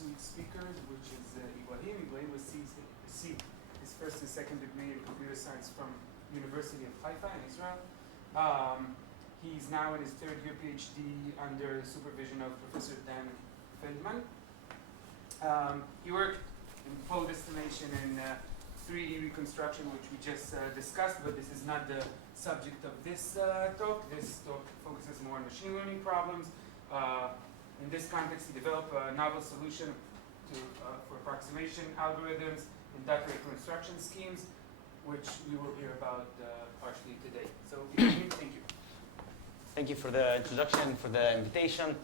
next week's speakers, which is Ibrahim. Ibrahim received his first and second degree in computer science from University of Haifa in Israel. He's now in his third year PhD under the supervision of Professor Dan Feldman. He worked in full estimation and 3D reconstruction, which we just discussed, but this is not the subject of this talk. This talk focuses more on machine learning problems. In this context, he developed a novel solution for approximation algorithms and data reconstruction schemes, which we will hear about partially today. So, thank you. Thank you for the introduction, for the invitation.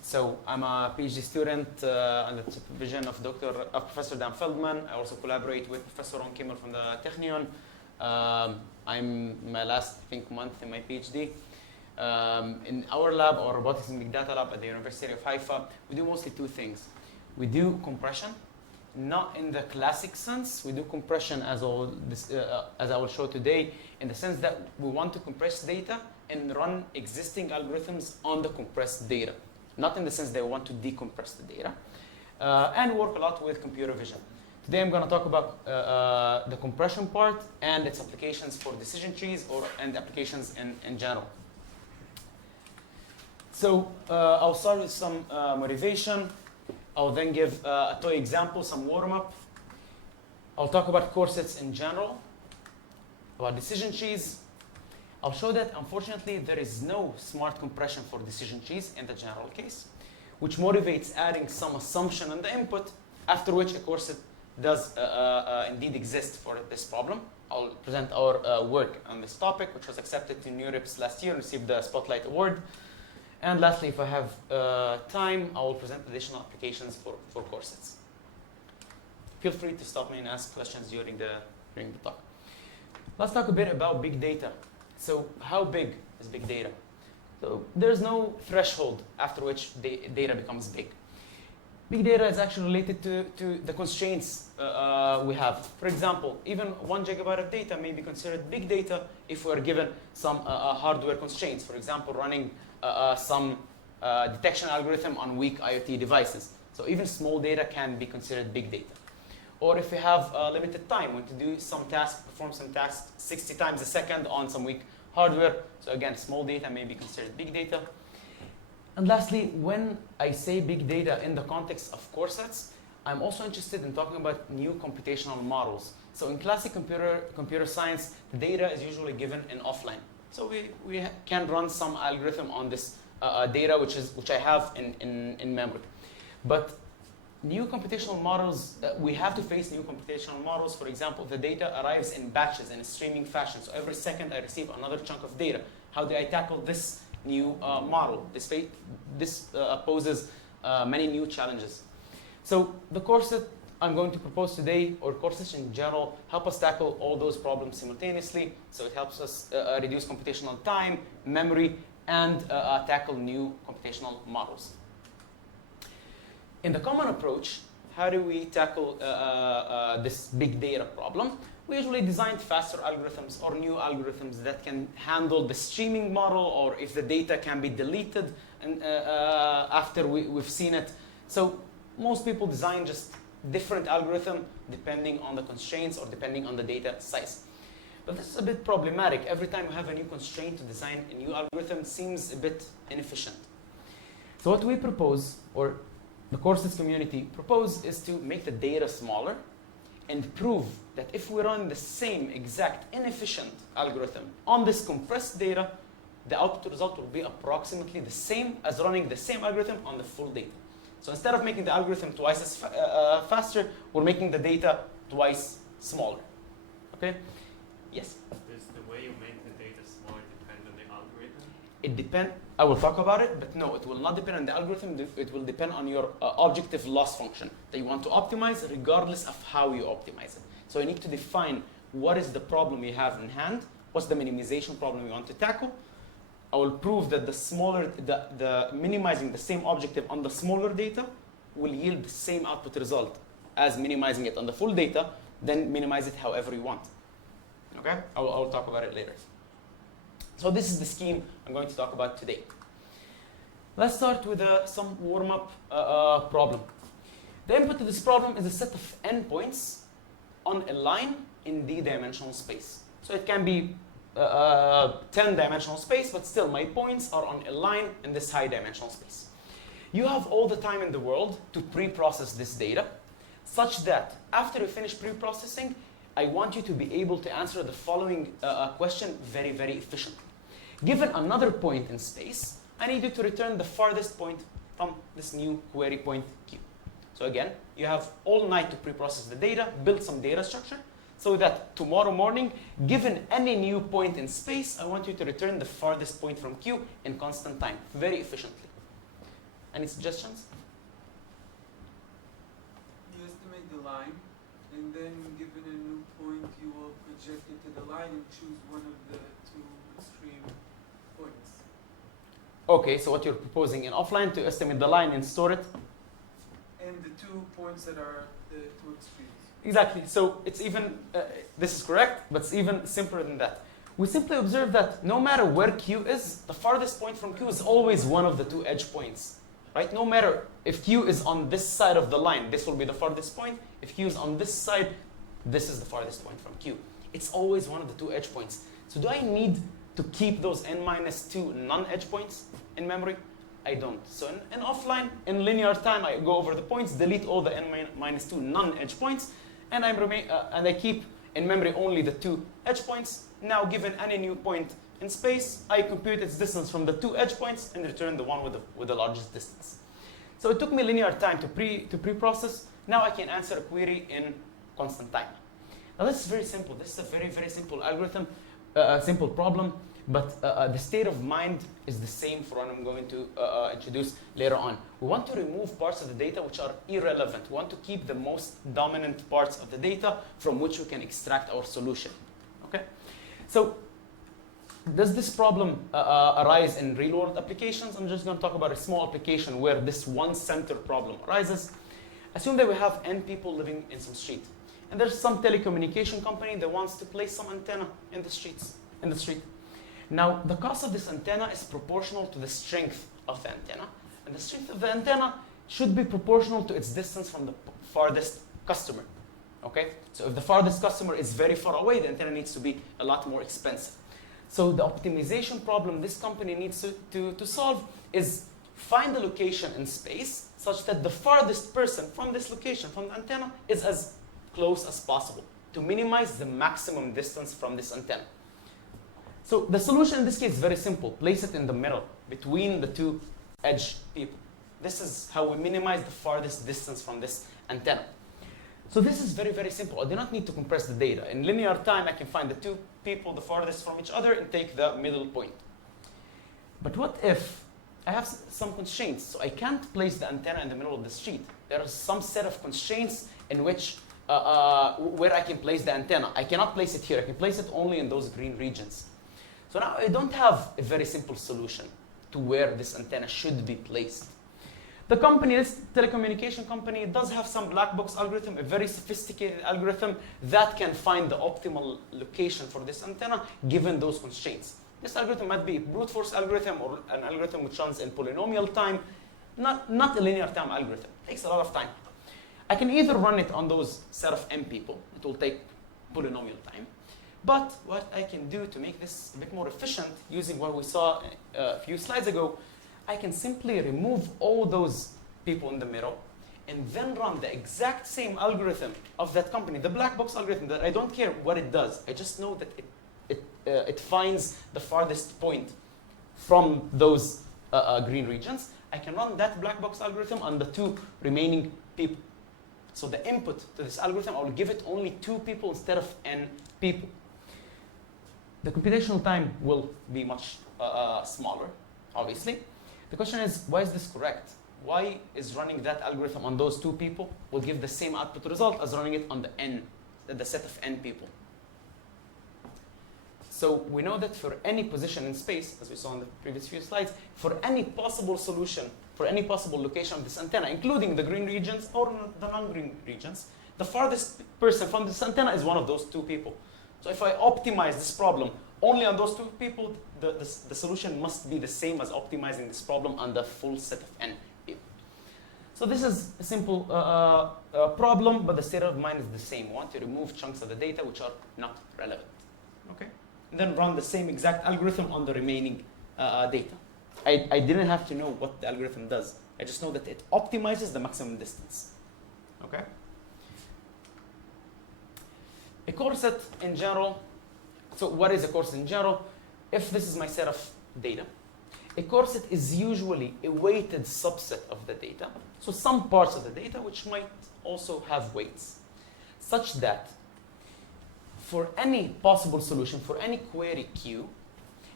So I'm a PhD student under the supervision of Professor Dan Feldman. I also collaborate with Professor Ron Kimmel from the Technion. I'm in my last, I think, month in my PhD. In our lab, our robotics and big data lab at the University of Haifa, we do mostly two things. We do compression, not in the classic sense. We do compression, as I will show today, in the sense that we want to compress data and run existing algorithms on the compressed data. Not in the sense that we want to decompress the data. And work a lot with computer vision. Today I'm going to talk about the compression part and its applications for decision trees and applications in general. So I'll start with some motivation. I'll then give a toy example, some warm-up. I'll talk about corsets in general, about decision trees. I'll show that, unfortunately, there is no smart compression for decision trees in the general case, which motivates adding some assumption on the input, after which a corset does indeed exist for this problem. I'll present our work on this topic, which was accepted to NeurIPS last year and received the Spotlight Award. And lastly, if I have time, I will present additional applications for corsets. Feel free to stop me and ask questions during the talk. Let's talk a bit about big data. So how big is big data? So there's no threshold after which data becomes big. Big data is actually related to the constraints we have. For example, even 1 gigabyte of data may be considered big data if we're given some hardware constraints. For example, running some detection algorithm on weak IoT devices. So even small data can be considered big data. Or if we have limited time, we want to do some task, perform some tasks 60 times a second on some weak hardware. So again, small data may be considered big data. And lastly, when I say big data in the context of corsets, I'm also interested in talking about new computational models. So in classic computer science, the data is usually given in offline. So we can run some algorithm on this data, which I have in memory. But new computational models, we have to face new computational models. For example, the data arrives in batches in a streaming fashion. So every second I receive another chunk of data. How do I tackle this new model? This poses many new challenges. So the corset I'm going to propose today, or corsets in general, help us tackle all those problems simultaneously. So it helps us reduce computational time, memory, and tackle new computational models. In the common approach, how do we tackle this big data problem? We usually design faster algorithms or new algorithms that can handle the streaming model, or if the data can be deleted and, after we've seen it. So most people design just different algorithm depending on the constraints or depending on the data size. But this is a bit problematic. Every time we have a new constraint to design a new algorithm, it seems a bit inefficient. So what we propose, or the Corsets community propose, is to make the data smaller and prove that if we run the same exact inefficient algorithm on this compressed data, the output result will be approximately the same as running the same algorithm on the full data. So instead of making the algorithm twice as faster, we're making the data twice smaller. Okay? Yes? Does the way you make the data smaller depend on the algorithm? It depends. I will talk about it, but no, it will not depend on the algorithm. It will depend on your objective loss function that you want to optimize, regardless of how you optimize it. So you need to define what is the problem you have in hand, what's the minimization problem you want to tackle. I will prove that the minimizing the same objective on the smaller data will yield the same output result as minimizing it on the full data, then minimize it however you want. Okay? I will talk about it later. So this is the scheme I'm going to talk about today. Let's start with some warm-up problem. The input to this problem is a set of n points on a line in d-dimensional space. So it can be 10-dimensional space, but still my points are on a line in this high-dimensional space. You have all the time in the world to pre-process this data, such that after you finish pre-processing, I want you to be able to answer the following question very, very efficiently. Given another point in space, I need you to return the farthest point from this new query point Q. So again, you have all night to pre-process the data, build some data structure, so that tomorrow morning, given any new point in space, I want you to return the farthest point from Q in constant time, very efficiently. Any suggestions? You estimate the line, and then given a new point, you will project it to the line and choose one of the two extreme points. Okay, so what you're proposing in offline to estimate the line and store it? And the 2 points that are the two extremes. Exactly. So it's even, this is correct, but it's even simpler than that. We simply observe that no matter where Q is, the farthest point from Q is always one of the two edge points, right? No matter if Q is on this side of the line, this will be the farthest point. If Q is on this side, this is the farthest point from Q. It's always one of the two edge points. So do I need to keep those n-2 non-edge points in memory? I don't. So in offline, in linear time, I go over the points, delete all the n-2 non-edge points, and I keep in memory only the two edge points. Now, given any new point in space, I compute its distance from the two edge points and return the one with the largest distance. So it took me linear time to pre-process. Now I can answer a query in constant time. Now this is very simple. This is a very, very simple algorithm, simple problem. But the state of mind is the same for what I'm going to introduce later on. We want to remove parts of the data which are irrelevant. We want to keep the most dominant parts of the data from which we can extract our solution. Okay? So does this problem arise in real-world applications? I'm just going to talk about a small application where this one-center problem arises. Assume that we have n people living in some street. And there's some telecommunication company that wants to place some antenna in the street. Now, the cost of this antenna is proportional to the strength of the antenna. And the strength of the antenna should be proportional to its distance from the farthest customer. Okay? So if the farthest customer is very far away, the antenna needs to be a lot more expensive. So the optimization problem this company needs to solve is find the location in space such that the farthest person from this location, from the antenna, is as close as possible to minimize the maximum distance from this antenna. So the solution in this case is very simple. Place it in the middle between the two edge people. This is how we minimize the farthest distance from this antenna. So this is very, very simple. I do not need to compress the data. In linear time, I can find the two people the farthest from each other and take the middle point. But what if I have some constraints? So I can't place the antenna in the middle of the street. There are some set of constraints in which where I can place the antenna. I cannot place it here. I can place it only in those green regions. So now I don't have a very simple solution to where this antenna should be placed. The company, this telecommunication company, does have some black box algorithm, a very sophisticated algorithm that can find the optimal location for this antenna given those constraints. This algorithm might be a brute force algorithm or an algorithm which runs in polynomial time, not a linear time algorithm. It takes a lot of time. I can either run it on those set of m people. It will take polynomial time. But what I can do to make this a bit more efficient, using what we saw a few slides ago, I can simply remove all those people in the middle and then run the exact same algorithm of that company, the black box algorithm that I don't care what it does. I just know that it finds the farthest point from those green regions. I can run that black box algorithm on the two remaining people. So the input to this algorithm, I will give it only 2 people instead of n people. The computational time will be much smaller, obviously. The question is, why is this correct? Why is running that algorithm on those 2 people will give the same output result as running it on the set of n people? So we know that for any position in space, as we saw in the previous few slides, for any possible solution, for any possible location of this antenna, including the green regions or the non-green regions, the farthest person from this antenna is one of those 2 people. So if I optimize this problem only on those two people, the solution must be the same as optimizing this problem on the full set of n. So this is a simple problem, but the state of mind is the same. We want to remove chunks of the data which are not relevant. Okay? And then run the same exact algorithm on the remaining data. I didn't have to know what the algorithm does. I just know that it optimizes the maximum distance. Okay? A corset in general, so what is a corset in general? If this is my set of data, a corset is usually a weighted subset of the data. So some parts of the data which might also have weights, such that for any possible solution, for any query Q,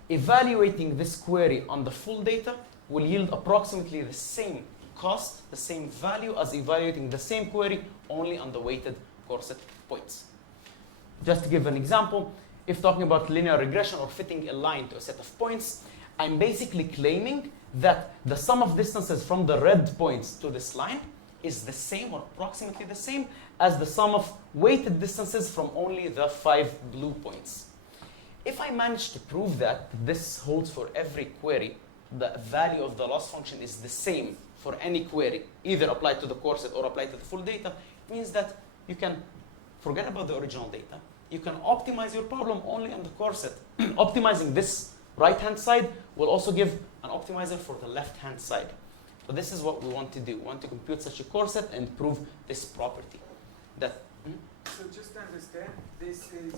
evaluating this query on the full data will yield approximately the same cost, the same value as evaluating the same query only on the weighted corset points. Just to give an example, if talking about linear regression or fitting a line to a set of points, I'm basically claiming that the sum of distances from the red points to this line is the same or approximately the same as the sum of weighted distances from only the 5 blue points. If I manage to prove that this holds for every query, the value of the loss function is the same for any query, either applied to the corset or applied to the full data, it means that you can forget about the original data. You can optimize your problem only on the corset. Optimizing this right-hand side will also give an optimizer for the left-hand side. So this is what we want to do. We want to compute such a corset and prove this property. So just to understand, this is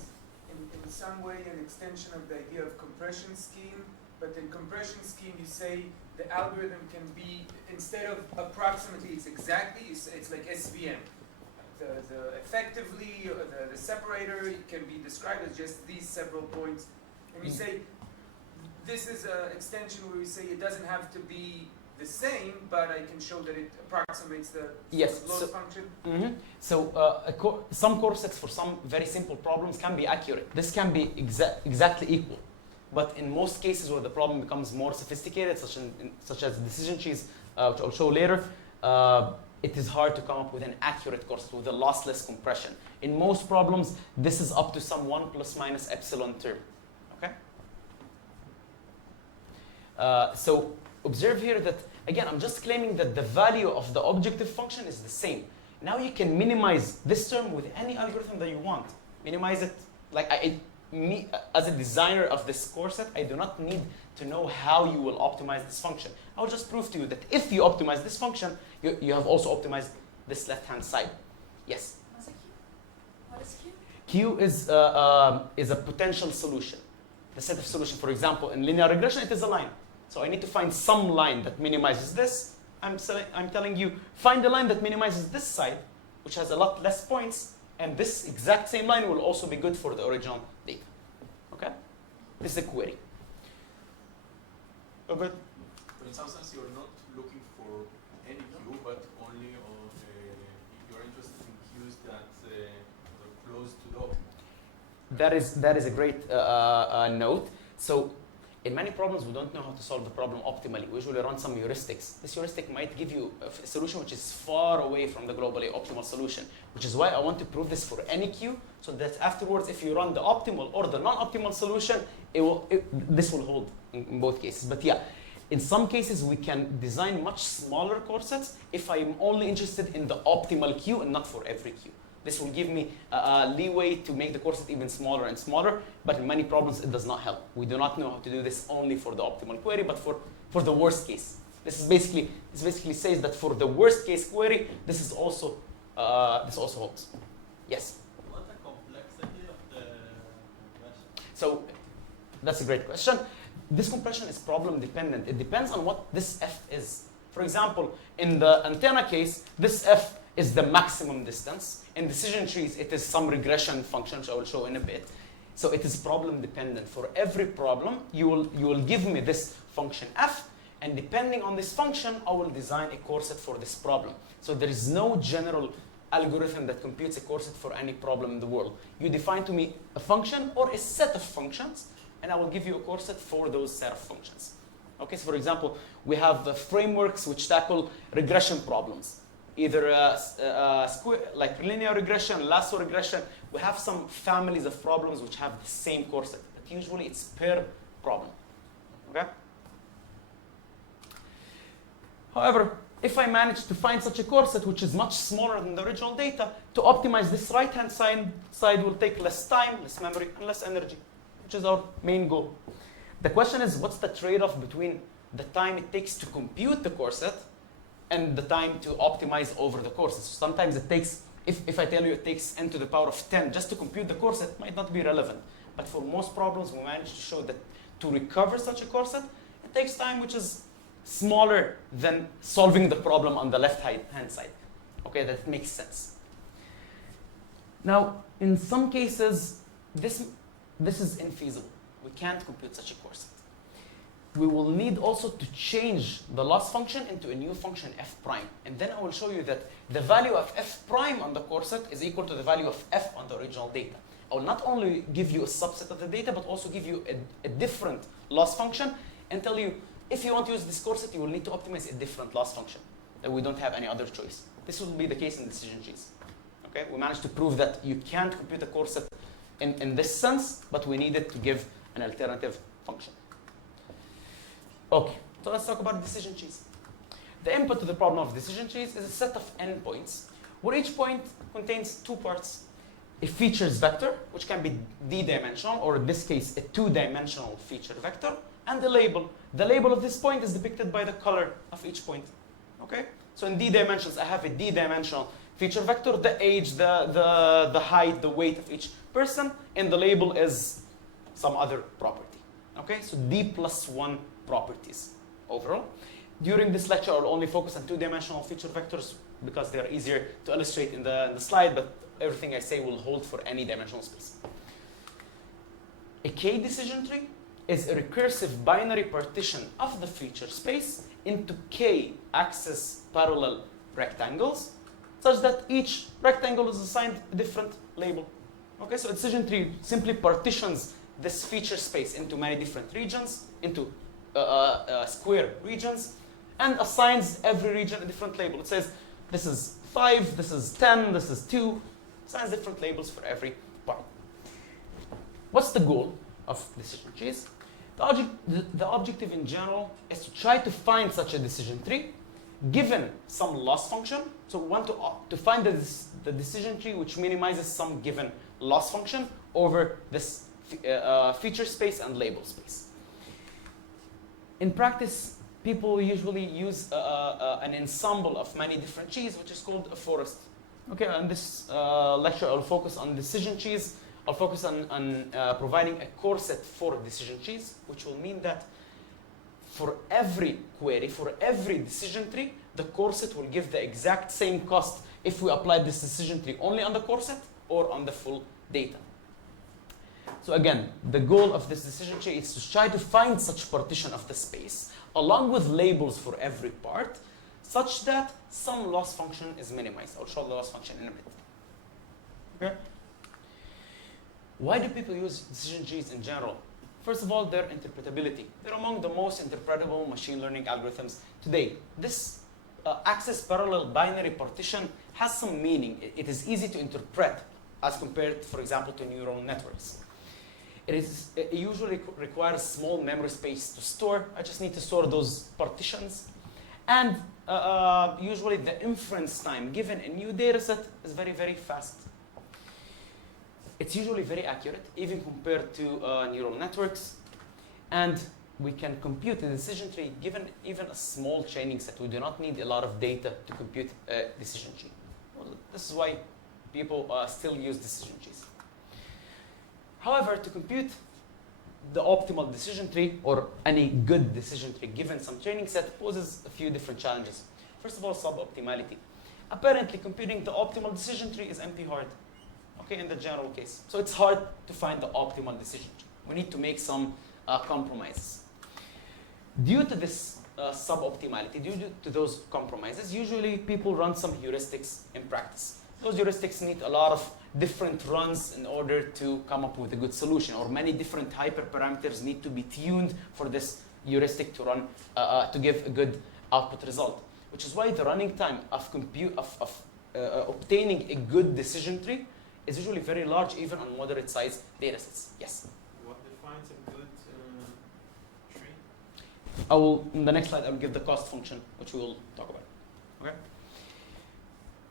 in some way an extension of the idea of compression scheme, but in compression scheme you say the algorithm can be, instead of approximately, it's exactly, it's like SVM. The effectively, the separator can be described as just these several points. And you say, this is an extension where we say it doesn't have to be the same, but I can show that it approximates the loss function. So some corsets for some very simple problems can be accurate. This can be exactly equal. But in most cases where the problem becomes more sophisticated, such as decision trees, which I'll show later, it is hard to come up with an accurate corset with a lossless compression. In most problems, this is up to some 1 plus minus epsilon term. Okay? So observe here that, again, I'm just claiming that the value of the objective function is the same. Now you can minimize this term with any algorithm that you want. Minimize it. Me, as a designer of this corset, I do not need to know how you will optimize this function. I'll just prove to you that if you optimize this function, you have also optimized this left-hand side. Yes? What's a Q? What is Q? Q is a potential solution. The set of solution, for example, in linear regression, it is a line. So I need to find some line that minimizes this. I'm telling you, find a line that minimizes this side, which has a lot less points, and this exact same line will also be good for the original data. Okay? This is a query. Oh, good. But in some sense, you're not looking for any Q, but only you're interested in Qs that are close to the optimal. That is a great note. So in many problems, we don't know how to solve the problem optimally. We usually run some heuristics. This heuristic might give you a solution which is far away from the globally optimal solution, which is why I want to prove this for any Q, so that afterwards, if you run the optimal or the non-optimal solution, this will hold in both cases. But yeah, in some cases, we can design much smaller corsets if I'm only interested in the optimal Q and not for every Q. This will give me leeway to make the corset even smaller and smaller, but in many problems it does not help. We do not know how to do this only for the optimal query, but for the worst case. This basically says that for the worst case query, this also holds. Yes? What the complexity of the compression? So that's a great question. This compression is problem dependent. It depends on what this f is. For example, in the antenna case, this f is the maximum distance. In decision trees, it is some regression function, which I will show in a bit. So it is problem dependent. For every problem, you will give me this function f, and depending on this function, I will design a corset for this problem. So there is no general algorithm that computes a corset for any problem in the world. You define to me a function or a set of functions, and I will give you a corset for those set of functions. Okay, so for example, we have frameworks which tackle regression problems. Either like linear regression, lasso regression. We have some families of problems which have the same corset. But usually it's per problem. Okay? However, if I manage to find such a corset which is much smaller than the original data, to optimize this right-hand side will take less time, less memory, and less energy, which is our main goal. The question is, what's the trade-off between the time it takes to compute the corset and the time to optimize over the corset? So sometimes it takes, if I tell you it takes n to the power of 10 just to compute the corset, it might not be relevant. But for most problems, we manage to show that to recover such a corset, it takes time which is smaller than solving the problem on the left-hand side. Okay, that makes sense. Now, in some cases, this is infeasible. We can't compute such a corset. We will need also to change the loss function into a new function f prime. And then I will show you that the value of f prime on the corset is equal to the value of f on the original data. I will not only give you a subset of the data, but also give you a different loss function and tell you, if you want to use this corset, you will need to optimize a different loss function, that we don't have any other choice. This will be the case in decision trees. Okay? We managed to prove that you can't compute a corset in this sense, but we needed to give an alternative function. Okay, so let's talk about decision trees. The input to the problem of decision trees is a set of n points, where each point contains two parts. A features vector, which can be d-dimensional, or in this case, a two-dimensional feature vector, and the label. The label of this point is depicted by the color of each point. Okay? So in d dimensions, I have a d-dimensional feature vector, the age, the height, the weight of each person, and the label is some other property. Okay? So d+1 properties overall. During this lecture, I'll only focus on two-dimensional feature vectors because they are easier to illustrate in the slide, but everything I say will hold for any dimensional space. A K decision tree is a recursive binary partition of the feature space into K axis parallel rectangles, such that each rectangle is assigned a different label. Okay, so a decision tree simply partitions this feature space into many different regions, into square regions, and assigns every region a different label. It says, this is 5, this is 10, this is 2, assigns different labels for every part. What's the goal of decision trees? The objective in general is to try to find such a decision tree given some loss function. So we want to find the decision tree which minimizes some given loss function over this feature space and label space. In practice, people usually use an ensemble of many different trees, which is called a forest. Okay, in this lecture, I'll focus on decision trees. I'll focus on providing a corset for decision trees, which will mean that for every query, for every decision tree, the corset will give the exact same cost if we apply this decision tree only on the corset or on the full data. So again, the goal of this decision tree is to try to find such partition of the space, along with labels for every part, such that some loss function is minimized. I'll show the loss function in a minute. Okay? Why do people use decision trees in general? First of all, their interpretability. They're among the most interpretable machine learning algorithms today. This axis parallel binary partition has some meaning. It is easy to interpret as compared, for example, to neural networks. It usually requires small memory space to store. I just need to store those partitions. And usually the inference time given a new data set is very, very fast. It's usually very accurate, even compared to neural networks. And we can compute a decision tree given even a small training set. We do not need a lot of data to compute a decision tree. Well, this is why people still use decision trees. However, to compute the optimal decision tree or any good decision tree given some training set poses a few different challenges. First of all, suboptimality. Apparently, computing the optimal decision tree is NP hard. Okay, in the general case. So it's hard to find the optimal decision tree. We need to make some compromises. Due to this suboptimality, due to those compromises, usually people run some heuristics in practice. Those heuristics need a lot of different runs in order to come up with a good solution, or many different hyperparameters need to be tuned for this heuristic to run to give a good output result. Which is why the running time of obtaining a good decision tree is usually very large, even on moderate-sized datasets. Yes. What defines defines a good tree? I will, in the next slide, I will give the cost function, which we will talk about. Okay?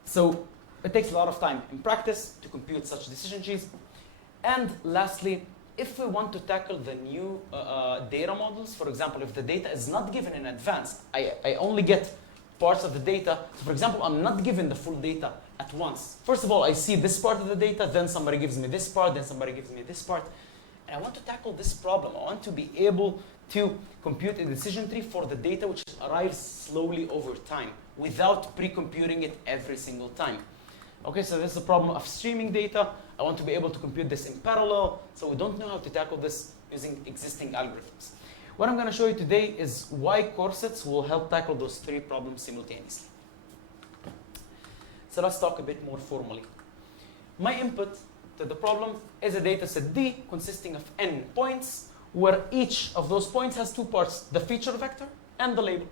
So it takes a lot of time in practice to compute such decision trees. And lastly, if we want to tackle the new data models, for example, if the data is not given in advance, I only get parts of the data. So for example, I'm not given the full data at once. First of all, I see this part of the data, then somebody gives me this part, then somebody gives me this part. And I want to tackle this problem. I want to be able to compute a decision tree for the data which arrives slowly over time without pre-computing it every single time. Okay, so this is the problem of streaming data. I want to be able to compute this in parallel, so we don't know how to tackle this using existing algorithms. What I'm going to show you today is why Corsets will help tackle those three problems simultaneously. So let's talk a bit more formally. My input to the problem is a data set D consisting of n points, where each of those points has two parts, the feature vector and the label.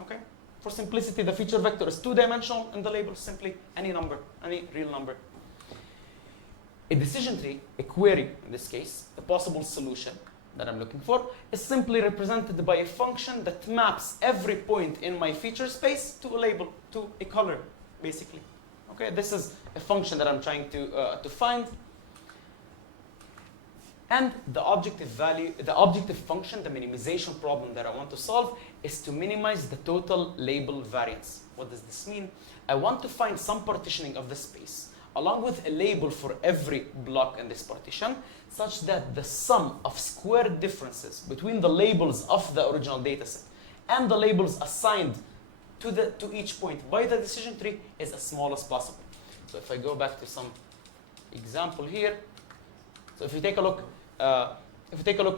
Okay? For simplicity, the feature vector is two-dimensional and the label is simply any number, any real number. A decision tree, a query in this case, a possible solution that I'm looking for, is simply represented by a function that maps every point in my feature space to a label, to a color, basically. Okay, this is a function that I'm trying to find. And the objective value, the objective function, the minimization problem that I want to solve is to minimize the total label variance. What does this mean? I want to find some partitioning of the space along with a label for every block in this partition, such that the sum of squared differences between the labels of the original dataset and the labels assigned to each point by the decision tree is as small as possible. So if I go back to some example here, so if you take a look,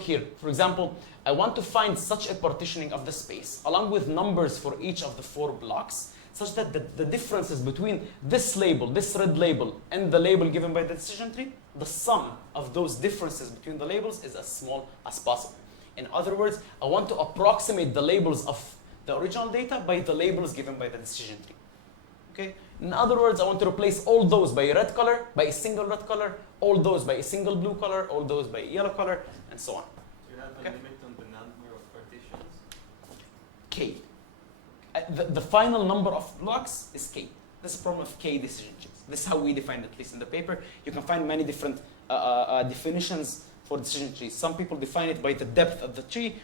here, for example, I want to find such a partitioning of the space along with numbers for each of the 4 blocks, such that the differences between this label, this red label, and the label given by the decision tree, the sum of those differences between the labels is as small as possible. In other words, I want to approximate the labels of the original data by the labels given by the decision tree. Okay? In other words, I want to replace all those by a red color, by a single red color, all those by a single blue color, all those by a yellow color, and so on. Do you have a limit on the number of partitions? K. The final number of blocks is K. This is a problem of K decision trees. This is how we define it, at least in the paper. You can find many different definitions for decision trees. Some people define it by the depth of the tree.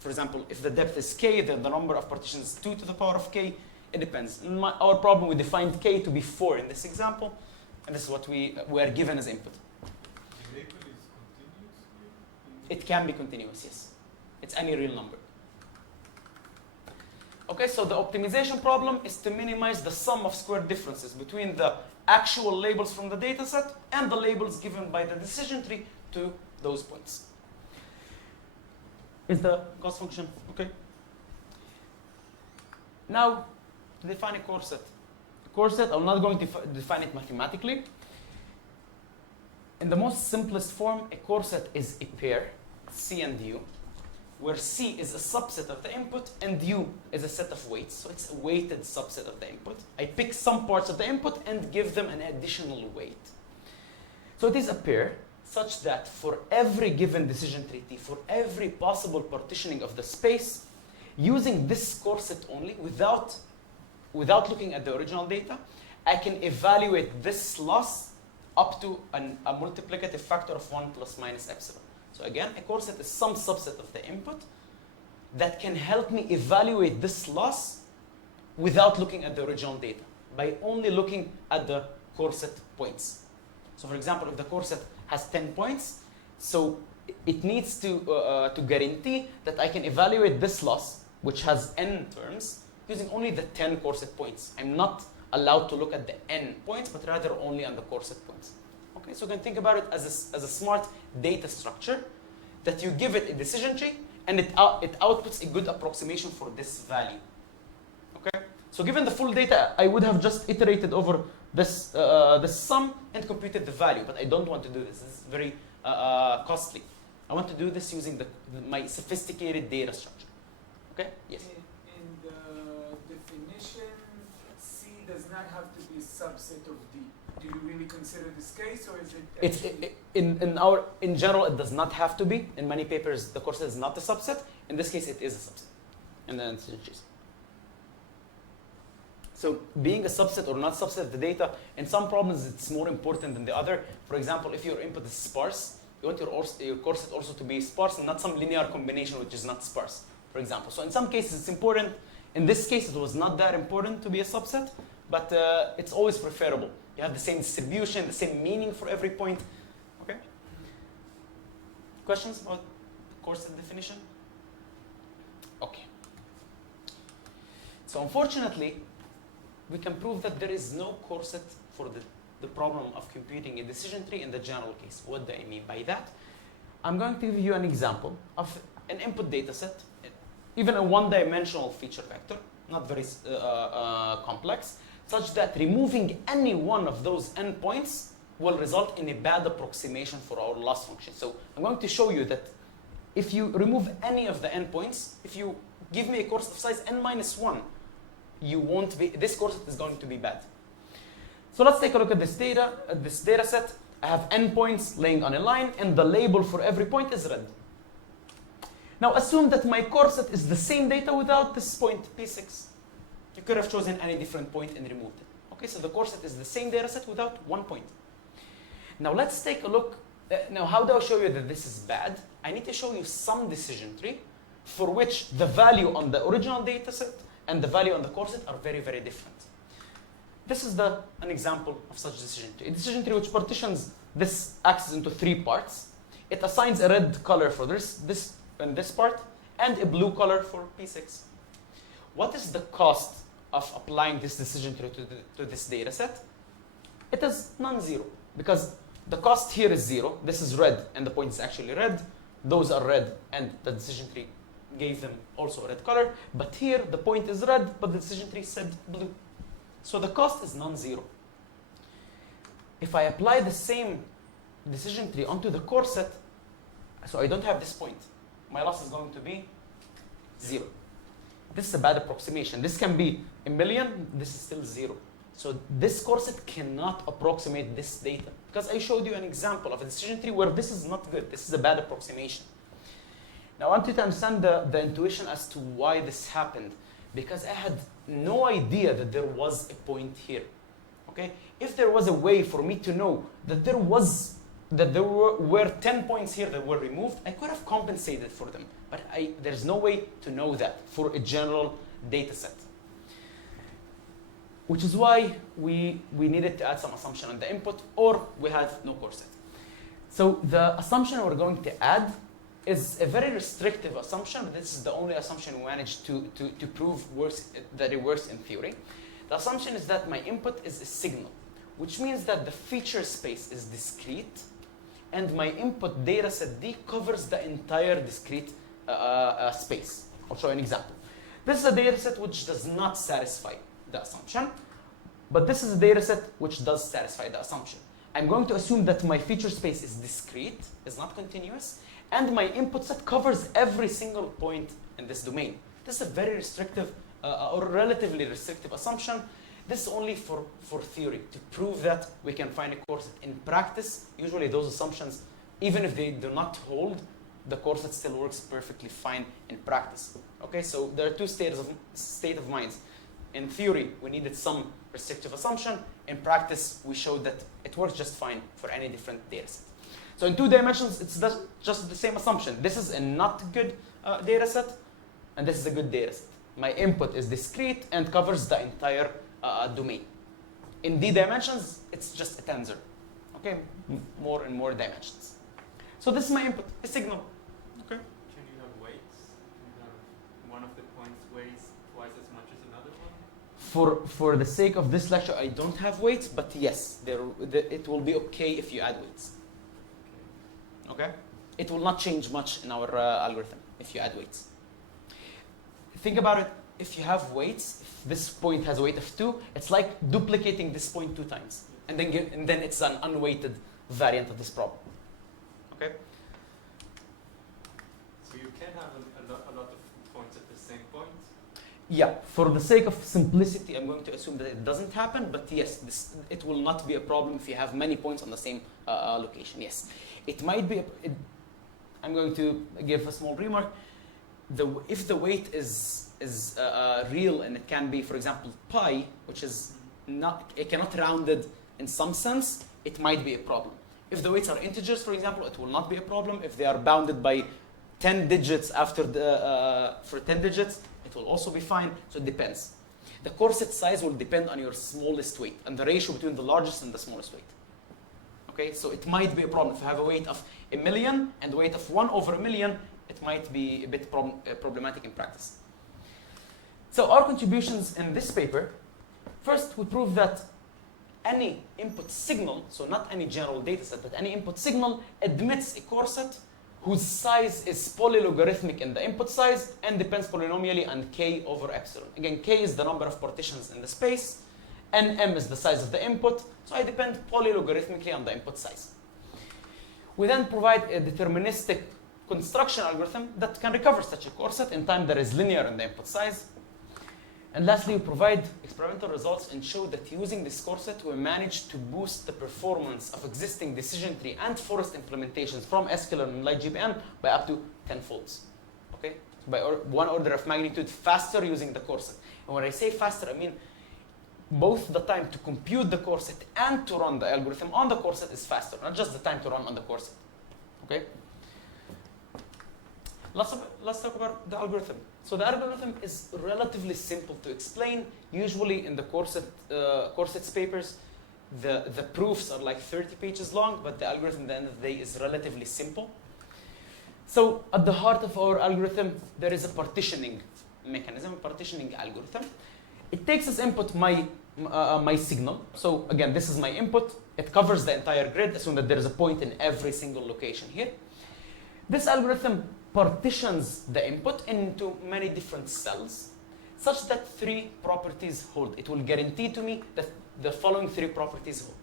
For example, if the depth is K, then the number of partitions is 2 to the power of K. It depends. In our problem, we defined K to be 4 in this example, and this is what we are given as input. The label is continuous? It can be continuous, yes. It's any real number. Okay, so the optimization problem is to minimize the sum of square differences between the actual labels from the dataset and the labels given by the decision tree to those points. Is the cost function okay? Now, to define a corset. A corset, I'm not going to define it mathematically. In the most simplest form, a corset is a pair, C and U, where C is a subset of the input and U is a set of weights. So it's a weighted subset of the input. I pick some parts of the input and give them an additional weight. So it is a pair such that for every given decision tree, for every possible partitioning of the space, using this corset only, without looking at the original data, I can evaluate this loss up to a multiplicative factor of 1 plus minus epsilon. So again, a corset is some subset of the input that can help me evaluate this loss without looking at the original data, by only looking at the corset points. So for example, if the corset has 10 points, so it needs to guarantee that I can evaluate this loss, which has n terms, using only the 10 corset points. I'm not allowed to look at the n points, but rather only on the corset points. Okay, so you can think about it as a smart data structure that you give it a decision tree and it outputs a good approximation for this value. Okay, so given the full data, I would have just iterated over this sum and computed the value, but I don't want to do this. This is very costly. I want to do this using my sophisticated data structure. Okay? Yes. In the definition, C does not have to be a subset of D. do you really consider this case, or is it It's in general it does not have to be. In many papers, the corset is not a subset. In this case, it is a subset. And then it's so being a subset or not subset of the data, in some problems it's more important than the other. For example, if your input is sparse, you want your corset also to be sparse and not some linear combination which is not sparse, for example. So in some cases it's important. In this case, it was not that important to be a subset, but it's always preferable. You have the same distribution, the same meaning for every point. Okay? Questions about the corset definition? Okay. So unfortunately, we can prove that there is no corset for the problem of computing a decision tree in the general case. What do I mean by that? I'm going to give you an example of an input data set, even a one-dimensional feature vector, not very complex, such that removing any one of those endpoints will result in a bad approximation for our loss function. So I'm going to show you that if you remove any of the endpoints, if you give me a corset of size n-1, this corset is going to be bad. So let's take a look at this data set. I have endpoints laying on a line, and the label for every point is red. Now assume that my corset is the same data without this point, P6. You could have chosen any different point and removed it. Okay, so the corset is the same data set without one point. Now let's take a look. Now how do I show you that this is bad? I need to show you some decision tree for which the value on the original data set and the value on the corset are very, very different. This is an example of such decision tree. A decision tree which partitions this axis into 3 parts. It assigns a red color for this and this part, and a blue color for P6. What is the cost of applying this decision tree to this data set? It is non-zero, because the cost here is 0. This is red, and the point is actually red. Those are red, and the decision tree gave them also a red color. But here, the point is red, but the decision tree said blue. So the cost is non-zero. If I apply the same decision tree onto the corset, so I don't have this point, my loss is going to be 0. This is a bad approximation. This can be a million, this is still 0. So this corset cannot approximate this data, because I showed you an example of a decision tree where this is not good. This is a bad approximation. Now I want you to understand the intuition as to why this happened, because I had no idea that there was a point here. Okay? If there was a way for me to know that there were 10 points here that were removed, I could have compensated for them. But there's no way to know that for a general data set. Which is why we needed to add some assumption on the input, or we had no corset. So the assumption we're going to add is a very restrictive assumption. This is the only assumption we managed to prove that it works in theory. The assumption is that my input is a signal, which means that the feature space is discrete, and my input data set D covers the entire discrete space. I'll show you an example. This is a data set which does not satisfy the assumption, but this is a data set which does satisfy the assumption. I'm going to assume that my feature space is discrete, is not continuous, and my input set covers every single point in this domain. This is a very restrictive or relatively restrictive assumption. This is only for theory, to prove that we can find a corset. In practice, usually those assumptions, even if they do not hold, the corset still works perfectly fine in practice. Okay, so there are two state of minds. In theory, we needed some restrictive assumption. In practice, we showed that it works just fine for any different data set. So in 2 dimensions, it's just the same assumption. This is a not good data set, and this is a good data set. My input is discrete and covers the entire domain. In D dimensions, it's just a tensor. Okay, more and more dimensions. So this is my input, a signal. Okay. Can you have weights? Can you have one of the points weighs twice as much as another one? For the sake of this lecture, I don't have weights, but yes, it will be okay if you add weights. Okay? It will not change much in our algorithm if you add weights. Think about it. If you have weights, if this point has a weight of 2, it's like duplicating this point 2 times. And then it's an unweighted variant of this problem. Okay? So you can have a lot of points at the same point? Yeah, for the sake of simplicity, I'm going to assume that it doesn't happen, but yes, it will not be a problem if you have many points on the same location. Yes, it might be. I'm going to give a small remark. If the weight is real and it can be, for example, pi, which is not, it cannot rounded in some sense, it might be a problem. If the weights are integers, for example, it will not be a problem. If they are bounded by 10 digits after for 10 digits, it will also be fine. So it depends. The corset size will depend on your smallest weight and the ratio between the largest and the smallest weight. Okay, so it might be a problem if you have a weight of 1 million and a weight of 1 over 1 million. It might be a bit problematic in practice. So our contributions in this paper, first we prove that any input signal, so not any general data set, but any input signal admits a corset whose size is polylogarithmic in the input size and depends polynomially on k over epsilon. Again, k is the number of partitions in the space, and m is the size of the input, so I depend polylogarithmically on the input size. We then provide a deterministic construction algorithm that can recover such a corset in time that is linear in the input size. And lastly, we provide experimental results and show that using this corset, we managed to boost the performance of existing decision tree and forest implementations from sklearn and LightGPN by up to 10 folds. Okay? By one order of magnitude faster using the corset. And when I say faster, I mean both the time to compute the corset and to run the algorithm on the corset is faster, not just the time to run on the corset. Okay? Let's talk about the algorithm. So the algorithm is relatively simple to explain. Usually in the Corsets papers, the proofs are like 30 pages long, but the algorithm at the end of the day is relatively simple. So at the heart of our algorithm, there is a partitioning mechanism, a partitioning algorithm. It takes as input my signal. So again, this is my input. It covers the entire grid. Assume that there is a point in every single location here. This algorithm partitions the input into many different cells such that 3 properties hold. It will guarantee to me that the following 3 properties hold.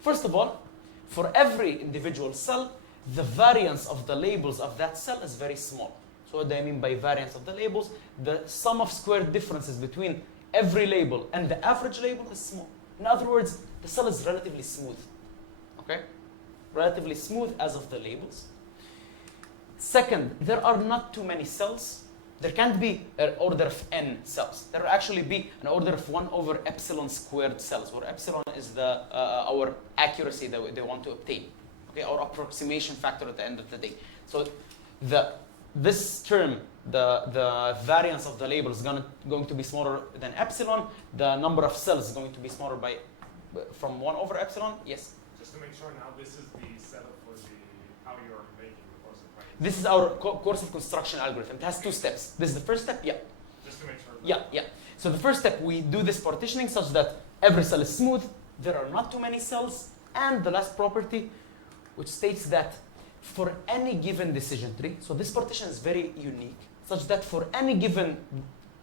First of all, for every individual cell, the variance of the labels of that cell is very small. So what do I mean by variance of the labels? The sum of squared differences between every label and the average label is small. In other words, the cell is relatively smooth. Okay? Relatively smooth as of the labels. Second, there are not too many cells. There can't be an order of n cells. There will actually be an order of 1 over epsilon squared cells, where epsilon is our accuracy that they want to obtain. Okay, our approximation factor at the end of the day. So this term, the variance of the label is going to be smaller than epsilon. The number of cells is going to be smaller from 1 over epsilon. Yes? Just to make sure now, this is the setup for how you're making the corset, right? This is our corset construction algorithm. It has 2 steps. This is the first step. Yeah. Just to make sure. Yeah. So the first step, we do this partitioning such that every cell is smooth. There are not too many cells. And the last property, which states that for any given decision tree, so this partition is very unique, such that for any given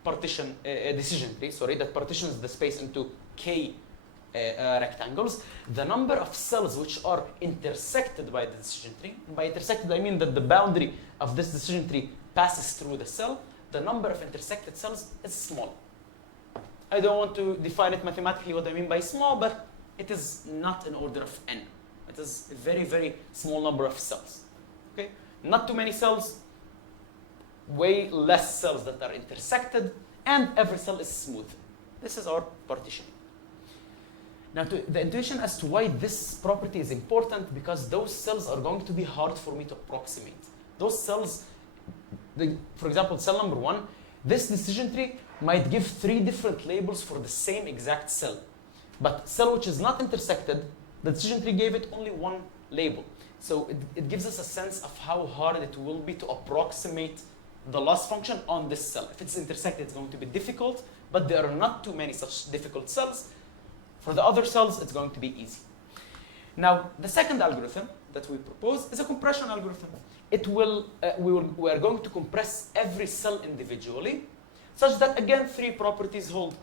decision tree, that partitions the space into k rectangles, the number of cells which are intersected by the decision tree, by intersected I mean that the boundary of this decision tree passes through the cell, the number of intersected cells is small. I don't want to define it mathematically what I mean by small, but it is not an order of n. It is a very, very small number of cells. Okay? Not too many cells, way less cells that are intersected, and every cell is smooth. This is our partition. Now, the intuition as to why this property is important, because those cells are going to be hard for me to approximate. Those cells, for example, cell number 1, this decision tree might give 3 different labels for the same exact cell. But cell which is not intersected, the decision tree gave it only 1 label. So it gives us a sense of how hard it will be to approximate the loss function on this cell. If it's intersected, it's going to be difficult, but there are not too many such difficult cells. For the other cells, it's going to be easy. Now, the second algorithm that we propose is a compression algorithm. It will, we are going to compress every cell individually, such that, again, 3 properties hold.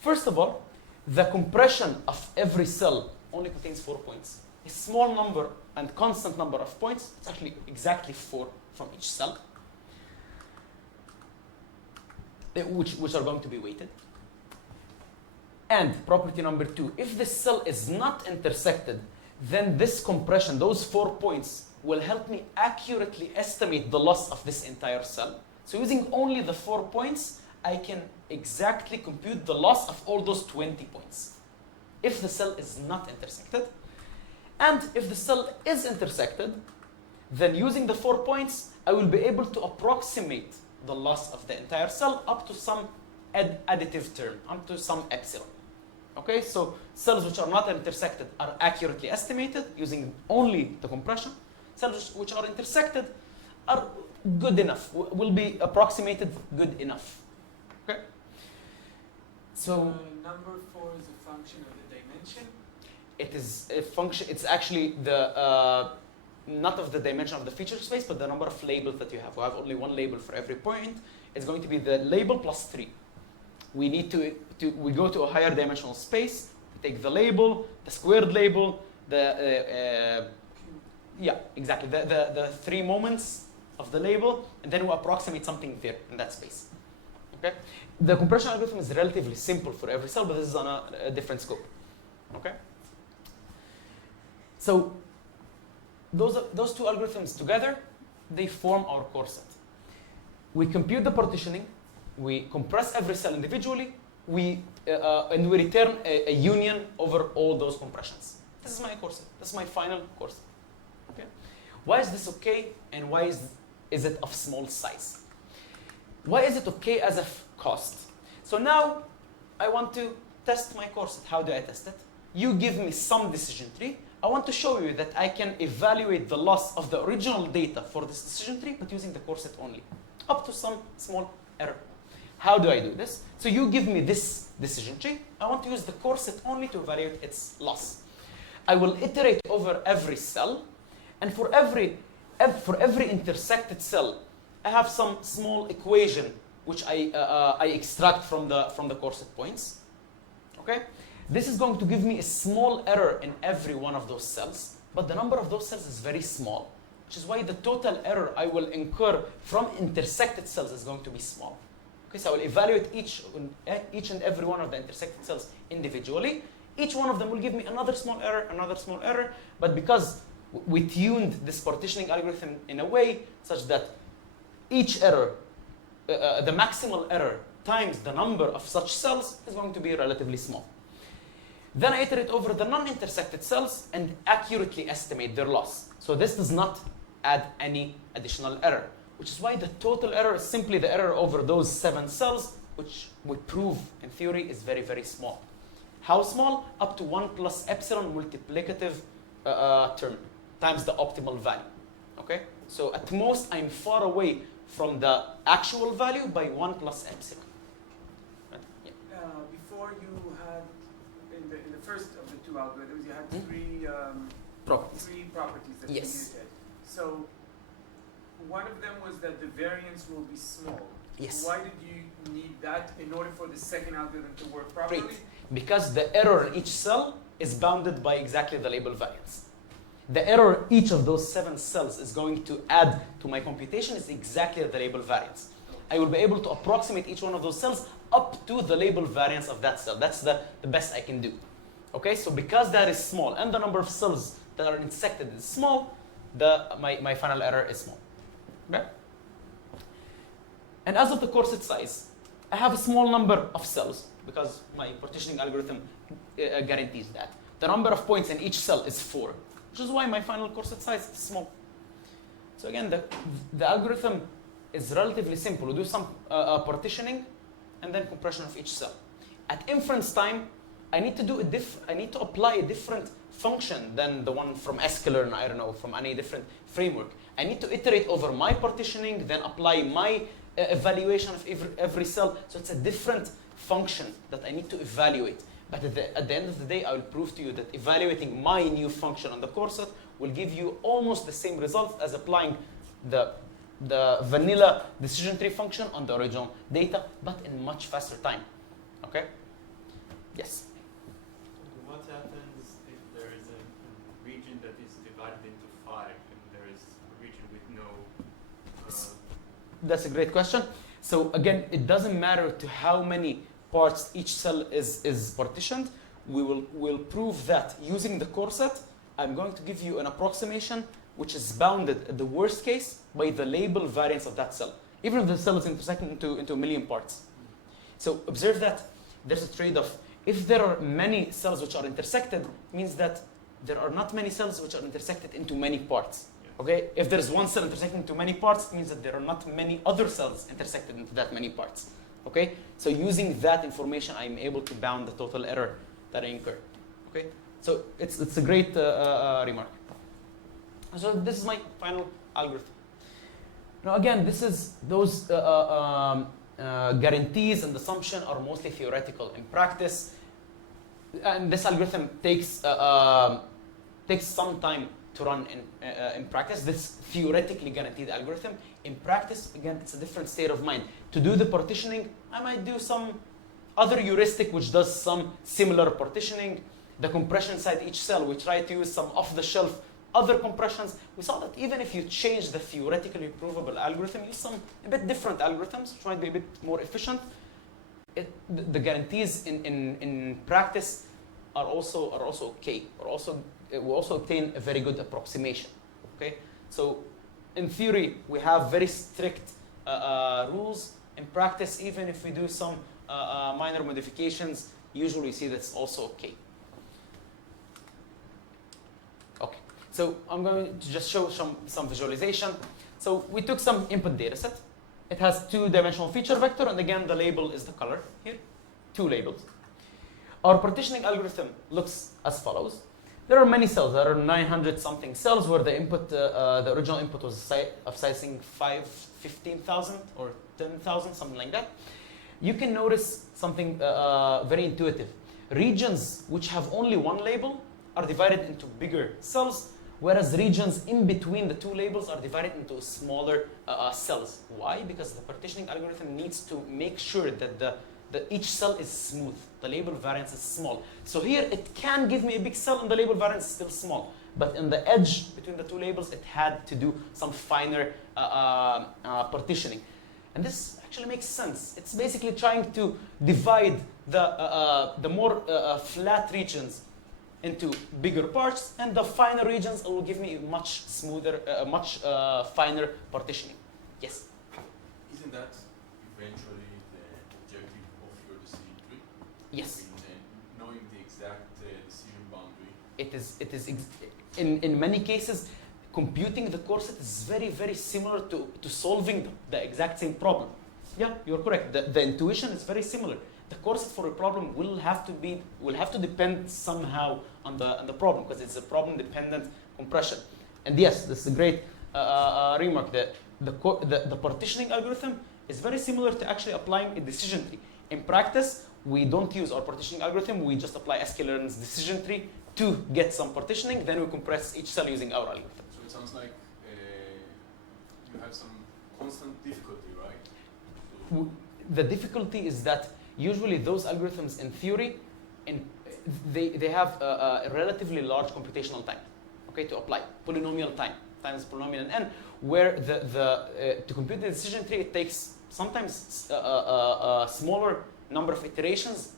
First of all, the compression of every cell only contains 4 points. A small number and constant number of points. It's actually exactly 4 from each cell. which are going to be weighted. And property number 2, if the cell is not intersected, then this compression, those 4 points, will help me accurately estimate the loss of this entire cell. So using only the 4 points, I can exactly compute the loss of all those 20 points if the cell is not intersected. And if the cell is intersected, then using the 4 points, I will be able to approximate the loss of the entire cell up to some additive term, up to some epsilon. Okay, so cells which are not intersected are accurately estimated using only the compression. Cells which are intersected are good enough, will be approximated good enough. Okay. So number 4 is a function of the dimension. it is a function. It's actually the not of the dimension of the feature space, but the number of labels that you have. We have only one label for every point. It's going to be the label plus 3. We need to we go to a higher dimensional space. We take the label, the squared label, the yeah, exactly, the 3 moments of the label, and then we approximate something there in that space. Okay. The compression algorithm is relatively simple for every cell, but this is on a different scope. Okay. So those 2 algorithms together, they form our Corset. We compute the partitioning, we compress every cell individually, and we return a union over all those compressions. This is my Corset. This is my final Corset. Okay. Why is this okay, and why is it of small size? Why is it okay as a cost? So now I want to test my Corset. How do I test it? You give me some decision tree. I want to show you that I can evaluate the loss of the original data for this decision tree, but using the Corset only, up to some small error. How do I do this? So you give me this decision tree. I want to use the Corset only to evaluate its loss. I will iterate over every cell, and for every intersected cell, I have some small equation which I extract from the Corset points. Okay. This is going to give me a small error in every one of those cells, but the number of those cells is very small, which is why the total error I will incur from intersected cells is going to be small. Okay, so I will evaluate each and every one of the intersected cells individually. Each one of them will give me another small error, but because we tuned this partitioning algorithm in a way such that each error, the maximal error times the number of such cells is going to be relatively small. Then I iterate over the non-intersected cells and accurately estimate their loss. So this does not add any additional error, which is why the total error is simply the error over those 7 cells, which we prove in theory is very, very small. How small? Up to 1 plus epsilon multiplicative term times the optimal value. Okay? So at most, I'm far away from the actual value by 1 plus epsilon. Right? Yeah. Before you had, in the first of the 2 algorithms, you had 3 properties. 3 properties that Yes. you used. So one of them was that the variance will be small. Yes. Why did you need that in order for the second algorithm to work properly? Great. Because the error in each cell is bounded by exactly the label variance. The error each of those 7 cells is going to add to my computation is exactly the label variance. I will be able to approximate each one of those cells up to the label variance of that cell. That's the best I can do. Okay, so because that is small and the number of cells that are intersected is small, my final error is small. Okay? And as of the Corset size, I have a small number of cells because my partitioning algorithm guarantees that. The number of points in each cell is 4, which is why my final Corset size is small. So again, the algorithm is relatively simple. We do some partitioning and then compression of each cell. At inference time, I need to apply a different function than the one from sklearn, I don't know, from any different framework. I need to iterate over my partitioning, then apply my evaluation of every cell. So it's a different function that I need to evaluate. But at the end of the day, I will prove to you that evaluating my new function on the Corset will give you almost the same result as applying the vanilla decision tree function on the original data, but in much faster time. Okay? Yes? What happens if there is a region that is divided into 5 and there is a region with no... That's a great question. So again, it doesn't matter to how many parts each cell is partitioned. We'll prove that using the Corset. I'm going to give you an approximation which is bounded at the worst case by the label variance of that cell, even if the cell is intersecting into a million parts. So observe that there's a trade-off. If there are many cells which are intersected, it means that there are not many cells which are intersected into many parts. Okay? If there's one cell intersecting into many parts, it means that there are not many other cells intersected into that many parts. Okay? So using that information, I'm able to bound the total error that I incur. Okay? So it's a great remark. So this is my final algorithm. Now again, this is those guarantees and assumption are mostly theoretical. In practice, and this algorithm takes some time to run in practice. This theoretically guaranteed algorithm. In practice, again, it's a different state of mind. To do the partitioning, I might do some other heuristic which does some similar partitioning. The compression side each cell, we try to use some off-the-shelf other compressions. We saw that even if you change the theoretically provable algorithm, use some a bit different algorithms, which might be a bit more efficient. The guarantees in practice are also okay. We also obtain a very good approximation. Okay, so in theory we have very strict rules. In practice, even if we do some minor modifications, usually we see that's also okay. Okay, so I'm going to just show some visualization. So we took some input data set. It has two-dimensional feature vector, and again the label is the color here, two labels. Our partitioning algorithm looks as follows. There are many cells. There are 900 something cells where the input, the original input was of sizing 15,000 or 10,000, something like that. You can notice something very intuitive. Regions which have only one label are divided into bigger cells, whereas regions in between the two labels are divided into smaller cells. Why? Because the partitioning algorithm needs to make sure that each cell is smooth. The label variance is small. So here it can give me a big cell and the label variance is still small. But in the edge between the two labels, it had to do some finer partitioning. And this actually makes sense. It's basically trying to divide the more flat regions into bigger parts, and the finer regions will give me much smoother, much finer partitioning. Yes? Isn't that eventually the objective of your decision tree? Yes. Knowing the exact decision boundary. It is in many cases, computing the Corset is very, very similar to solving the exact same problem. Yeah, you're correct. The intuition is very similar. The Corset for a problem will have to depend somehow on the problem, because it's a problem-dependent compression. And yes, this is a great remark. The partitioning algorithm is very similar to actually applying a decision tree. In practice, we don't use our partitioning algorithm. We just apply sklearn's decision tree to get some partitioning. Then we compress each cell using our algorithm. So it sounds like you have some constant difficulty, right? So The difficulty is that usually those algorithms in theory, they have a relatively large computational time, okay, to apply. Polynomial time times polynomial n, where to compute the decision tree, it takes sometimes a smaller number of iterations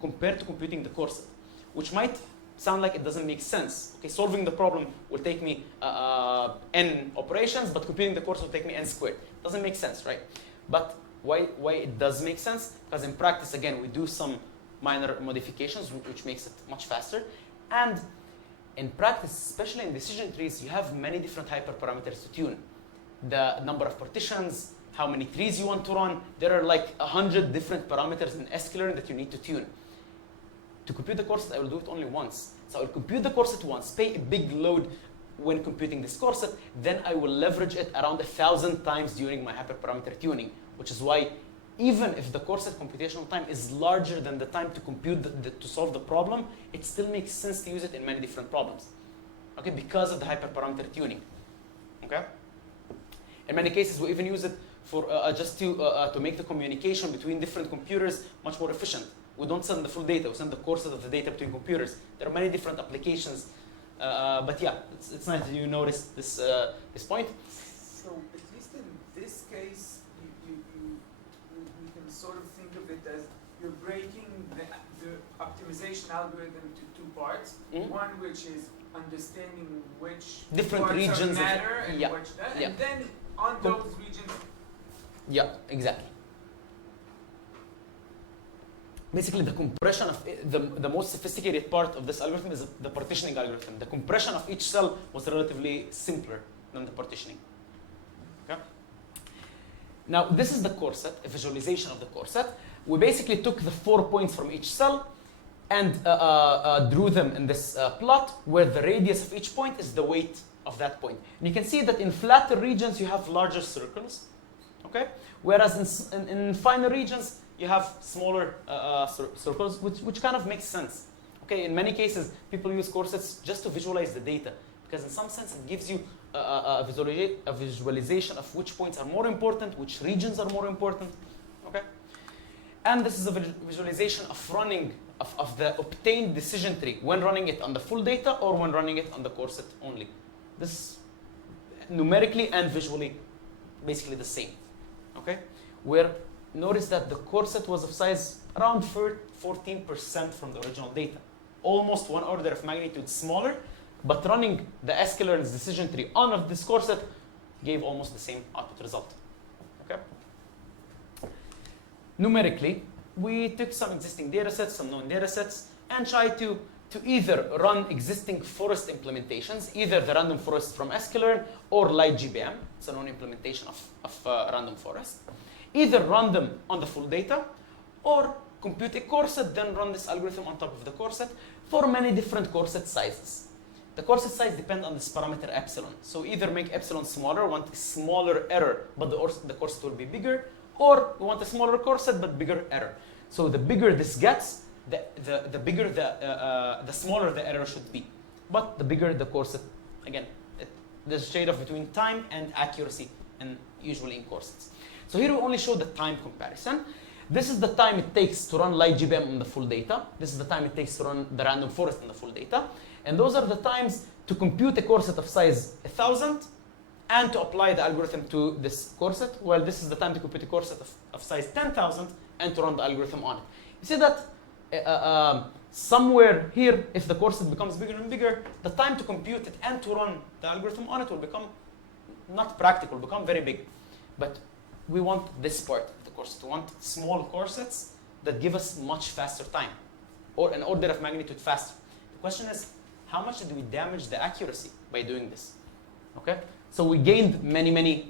compared to computing the Corset, which might sound like it doesn't make sense. Okay, solving the problem will take me n operations, but computing the Corset will take me n squared. Doesn't make sense, right? But why it does make sense? Because in practice, again, we do some minor modifications, which makes it much faster. And in practice, especially in decision trees, you have many different hyperparameters to tune. The number of partitions, how many trees you want to run. There are like 100 different parameters in sklearn that you need to tune. To compute the Corset, I will do it only once. So I will compute the Corset once, pay a big load when computing this Corset, then I will leverage it around 1,000 times during my hyperparameter tuning, which is why even if the Corset computational time is larger than the time to compute to solve the problem, it still makes sense to use it in many different problems. Okay, because of the hyperparameter tuning. Okay. In many cases, we even use it for just to make the communication between different computers much more efficient. We don't send the full data; we send the Corset of the data between computers. There are many different applications, but yeah, it's nice that you noticed this point. So at least in this case, we can sort of think of it as you're breaking the optimization algorithm to two parts. Mhm. One which is understanding which Different parts regions of- matter and yeah, which that, yeah. and then on Cool. those regions. Yeah, exactly. Basically, the compression of the most sophisticated part of this algorithm is the partitioning algorithm. The compression of each cell was relatively simpler than the partitioning. Okay. Now, this is the corset, a visualization of the corset. We basically took the 4 points from each cell and drew them in this plot where the radius of each point is the weight of that point. And you can see that in flatter regions, you have larger circles, okay? Whereas in finer regions, you have smaller circles, which kind of makes sense. Okay, in many cases, people use corsets just to visualize the data, because in some sense, it gives you a visualization of which points are more important, which regions are more important, okay? And this is a visualization of running, of the obtained decision tree when running it on the full data or when running it on the corset only. This numerically and visually, basically the same, okay? Where notice that the corset was of size around 14% from the original data, almost 1 order of magnitude smaller, but running the sklearn's decision tree on of this corset gave almost the same output result, okay? Numerically, we took some existing data sets, some known data sets, and tried to either run existing forest implementations, either the random forest from sklearn or LightGBM, it's a known implementation of random forest, either run them on the full data, or compute a corset, then run this algorithm on top of the corset for many different corset sizes. The corset size depends on this parameter epsilon. So either make epsilon smaller, want a smaller error, but the corset will be bigger, or we want a smaller corset but bigger error. So the bigger this gets, the bigger the smaller the error should be. But the bigger the corset, again, there's a trade-off between time and accuracy, and usually in corsets. So here we only show the time comparison. This is the time it takes to run LightGBM on the full data. This is the time it takes to run the random forest on the full data. And those are the times to compute a corset of size 1,000 and to apply the algorithm to this corset. Well, this is the time to compute a corset of size 10,000 and to run the algorithm on it. You see that somewhere here, if the corset becomes bigger and bigger, the time to compute it and to run the algorithm on it will become not practical, become very big. But we want this part of the corset. We want small corsets that give us much faster time, or an order of magnitude faster. The question is, how much did we damage the accuracy by doing this? Okay, so we gained many,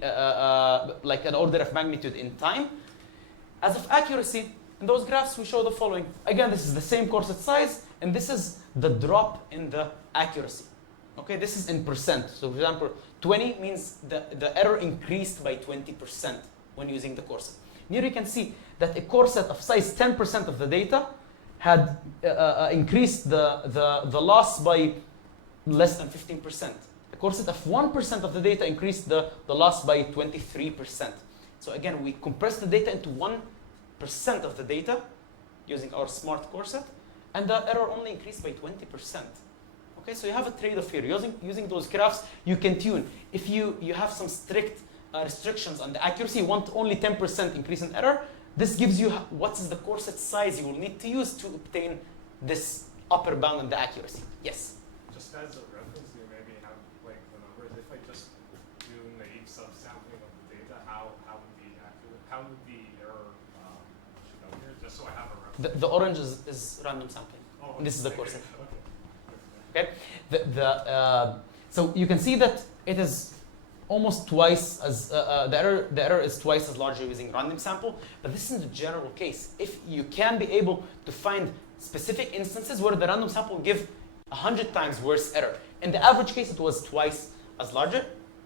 like an order of magnitude in time. As of accuracy, in those graphs we show the following. Again, this is the same corset size, and this is the drop in the accuracy. Okay, this is in percent. So for example, 20 means the error increased by 20% when using the corset. Here you can see that a corset of size 10% of the data had increased the loss by less than 15%. A corset of 1% of the data increased the loss by 23%. So again, we compressed the data into 1% of the data using our smart corset, and the error only increased by 20%. Okay, so you have a trade-off here. Using those graphs, you can tune. If you have some strict restrictions on the accuracy, you want only 10% increase in error, this gives you what is the corset size you will need to use to obtain this upper bound on the accuracy. Yes? Just as a reference, you maybe have like the numbers. If I just do naive subsampling of the data, how would the error should go here? Just so I have a reference. The orange is random sampling. Oh, This is the okay. corset. Okay. Okay. So you can see that it is almost twice as the error is twice as large using random sample. But this is the general case. If you can be able to find specific instances where the random sample give 100 times worse error. In the average case, it was twice as larger.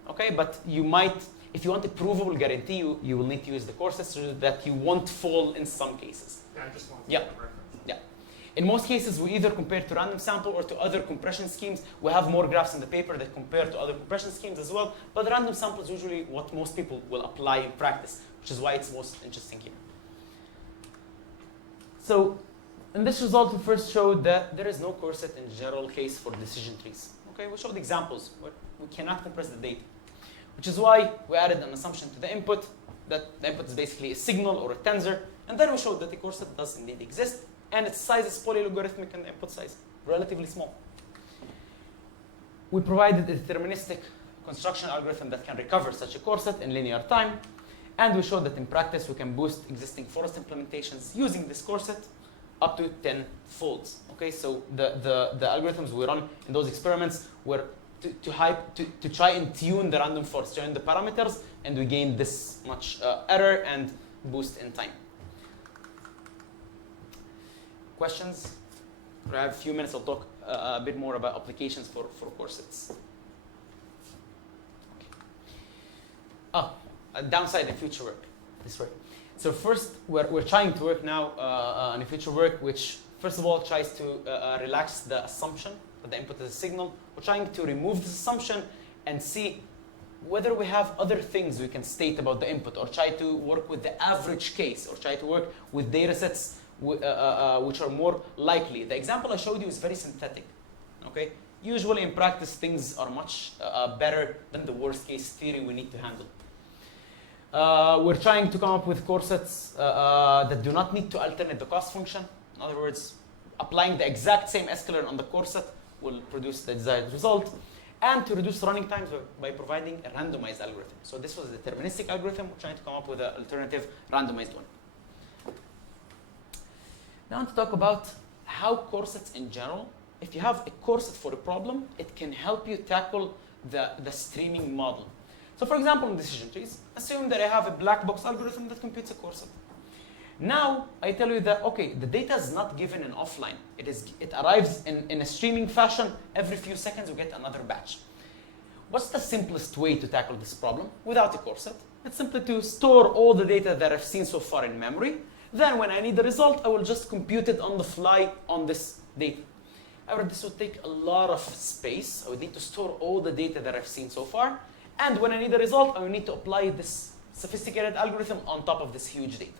Okay, but you might, if you want a provable guarantee, you will need to use the Corsets so that you won't fall in some cases. Yeah, I just want Yeah. a reference. Yeah. In most cases, we either compare to random sample or to other compression schemes. We have more graphs in the paper that compare to other compression schemes as well. But the random sample is usually what most people will apply in practice, which is why it's most interesting here. So in this result, we first showed that there is no corset in general case for decision trees. Okay, we showed examples where we cannot compress the data, which is why we added an assumption to the input that the input is basically a signal or a tensor, and then we showed that the corset does indeed exist, and its size is polylogarithmic and the input size relatively small. We provided a deterministic construction algorithm that can recover such a corset in linear time, and we showed that in practice we can boost existing forest implementations using this corset up to 10 folds. Okay, so the algorithms we run in those experiments were to try and tune the random forest, tune the parameters, and we gained this much error and boost in time. Questions? I have a few minutes. I'll talk a bit more about applications for corsets. Okay. A downside in future work. This work. So first, we're trying to work now on a future work which, first of all, tries to relax the assumption that the input is a signal. We're trying to remove this assumption and see whether we have other things we can state about the input, or try to work with the average case, or try to work with data sets which are more likely. The example I showed you is very synthetic. Okay? Usually in practice, things are much better than the worst case theory we need to handle. We're trying to come up with corsets that do not need to alternate the cost function. In other words, applying the exact same escalar on the corset will produce the desired result. And to reduce running times by providing a randomized algorithm. So this was a deterministic algorithm. We're trying to come up with an alternative randomized one. Now I want to talk about how corsets in general, if you have a corset for a problem, it can help you tackle the streaming model. So for example, in decision trees, assume that I have a black box algorithm that computes a corset. Now I tell you that, okay, the data is not given in offline. It arrives in a streaming fashion. Every few seconds we get another batch. What's the simplest way to tackle this problem without a corset? It's simply to store all the data that I've seen so far in memory. Then when I need the result, I will just compute it on the fly on this data. However, this would take a lot of space. I would need to store all the data that I've seen so far. And when I need the result, I will need to apply this sophisticated algorithm on top of this huge data.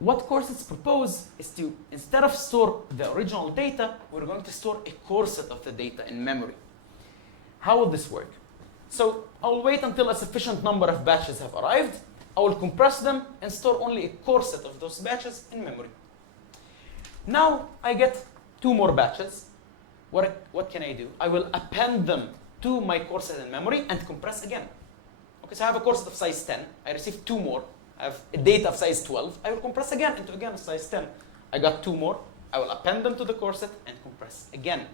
What Corsets propose is to, instead of store the original data, we're going to store a corset of the data in memory. How will this work? So I'll wait until a sufficient number of batches have arrived. I will compress them and store only a corset of those batches in memory. Now I get 2 more batches. What can I do? I will append them to my corset in memory and compress again. Okay, so I have a corset of size 10. I receive 2 more. I have a data of size 12. I will compress again into again size 10. I got 2 more. I will append them to the corset and compress again.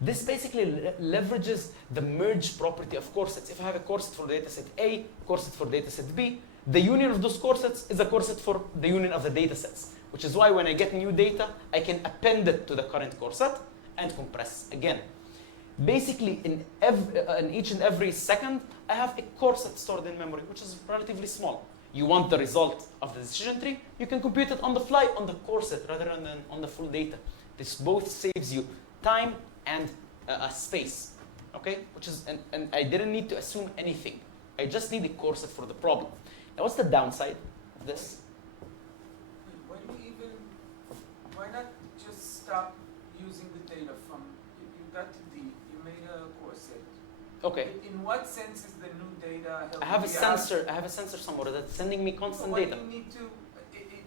This basically leverages the merge property of corsets. If I have a corset for data set A, corset for data set B, the union of those corsets is a corset for the union of the data sets, which is why when I get new data, I can append it to the current corset and compress again. Basically, in each and every second, I have a corset stored in memory, which is relatively small. You want the result of the decision tree, you can compute it on the fly on the corset rather than on the full data. This both saves you time and space, okay? Which is, and I didn't need to assume anything. I just need a corset for the problem. Now, what's the downside of this? Why not just stop using the data from, you got to D, you made a corset. Okay. In what sense is the new data helping I have a you sensor. I have a sensor somewhere that's sending me constant What data. do you need to,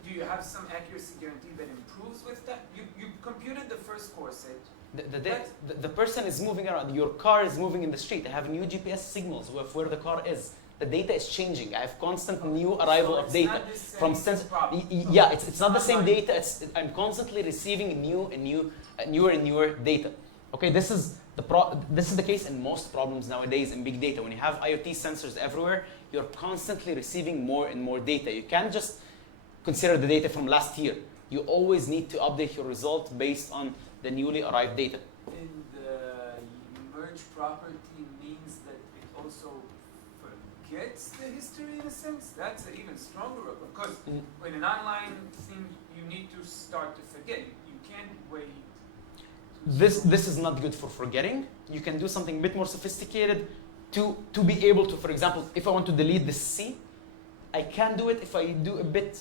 do you have some accuracy guarantee that improves with that? You computed the first corset. The person is moving around. Your car is moving in the street. I have new GPS signals of where the car is. The data is changing. I have constant new arrival of data from sensor. Yeah, it's not the same data. I'm constantly receiving newer and newer data. Okay, this is the case in most problems nowadays in big data. When you have IoT sensors everywhere, you're constantly receiving more and more data. You can't just consider the data from last year. You always need to update your result based on the newly arrived data. And the merge property means that it also forgets the history in a sense. That's an even stronger because in an online thing, you need to start to forget. You can't wait. This is not good for forgetting. You can do something a bit more sophisticated to be able to, for example, if I want to delete this C, I can do it if I do a bit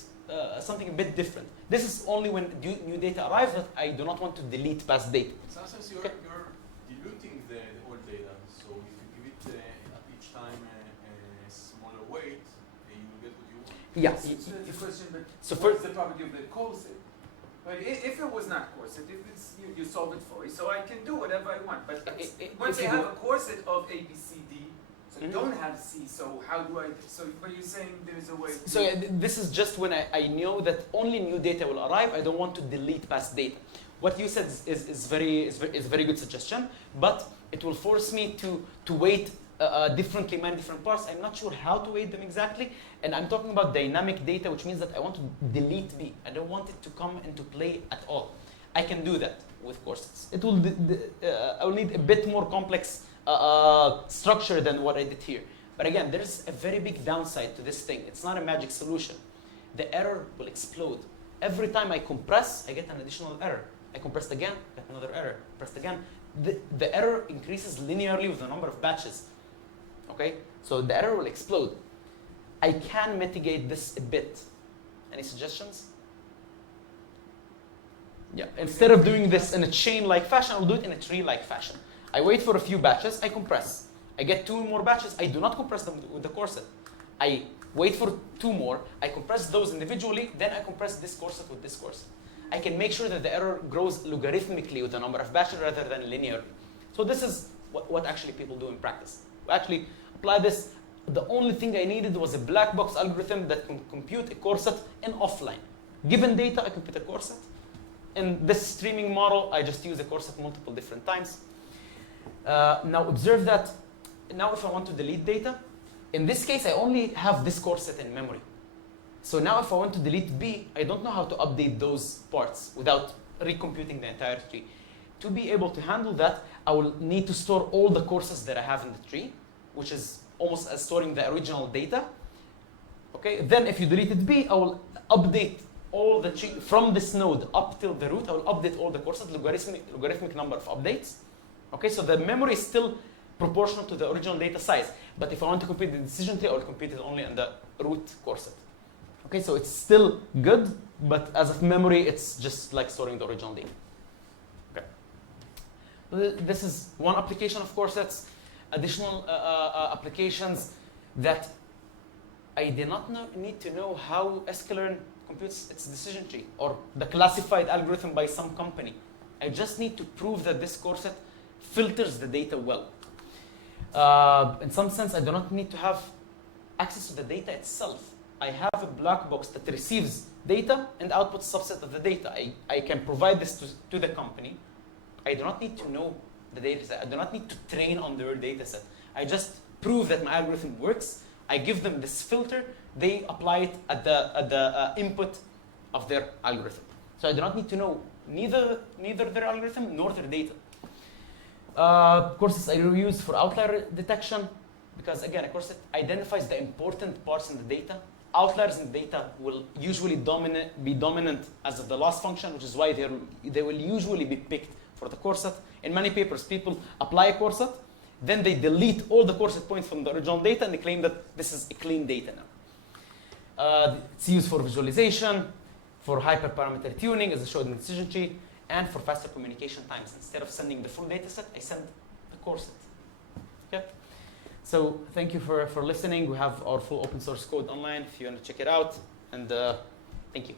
something a bit different. This is only when new data arrives that I do not want to delete past data. Sometimes you're diluting the old data, so if you give it at each time a smaller weight, Yeah. So that's the question, but So what for is the probability of the corset? Right? If it was not corset, if it's you solve it fully, so I can do whatever I want. But once if I you have a corset of A, B, C, D, so I Mhm. don't have C, so how do I? So, but you're saying there's a way. So this is just when I know that only new data will arrive. I don't want to delete past data. What you said is very good suggestion, but it will force me to weight differently many different parts. I'm not sure how to weight them exactly, and I'm talking about dynamic data, which means that I want to delete B. I don't want it to come into play at all. I can do that with Corsets. It will I will need a bit more complex structure than what I did here. But again, there's a very big downside to this thing. It's not a magic solution. The error will explode. Every time I compress, I get an additional error. I compressed again, get another error. Pressed again. The error increases linearly with the number of batches. Okay? So the error will explode. I can mitigate this a bit. Any suggestions? Yeah. Instead of doing this in a chain-like fashion, I'll do it in a tree-like fashion. I wait for a few batches, I compress. I get 2 more batches, I do not compress them with the corset. I wait for 2 more, I compress those individually, then I compress this corset with this corset. I can make sure that the error grows logarithmically with the number of batches rather than linearly. So this is what actually people do in practice. We actually apply this. The only thing I needed was a black box algorithm that can compute a corset in offline. Given data, I compute a corset. In this streaming model, I just use a corset multiple different times. Now observe that, now if I want to delete data, in this case, I only have this corset in memory. So now if I want to delete B, I don't know how to update those parts without recomputing the entire tree. To be able to handle that, I will need to store all the corsets that I have in the tree, which is almost as storing the original data. Okay, then if you deleted B, I will update all the tree from this node up till the root. I will update all the corsets, logarithmic number of updates. Okay, so the memory is still proportional to the original data size. But if I want to compute the decision tree, I will compute it only in the root corset. Okay, so it's still good, but as of memory, it's just like storing the original data. Okay. This is one application of Corsets. Additional applications that I did not need to know how sklearn computes its decision tree or the classified algorithm by some company. I just need to prove that this corset filters the data well. In some sense, I do not need to have access to the data itself. I have a black box that receives data and outputs a subset of the data. I can provide this to the company. I do not need to know the data set. I do not need to train on their data set. I just prove that my algorithm works. I give them this filter. They apply it at the input of their algorithm. So I do not need to know neither their algorithm nor their data. Corsets I reuse for outlier detection because again, a corset identifies the important parts in the data. Outliers in the data will usually be dominant as of the loss function, which is why they will usually be picked for the corset. In many papers, people apply a corset, then they delete all the corset points from the original data and they claim that this is a clean data now. It's used for visualization, for hyperparameter tuning, as I showed in the decision tree, and for faster communication times. Instead of sending the full data set, I send the corset. Okay? So thank you for listening. We have our full open source code online if you want to check it out. And thank you.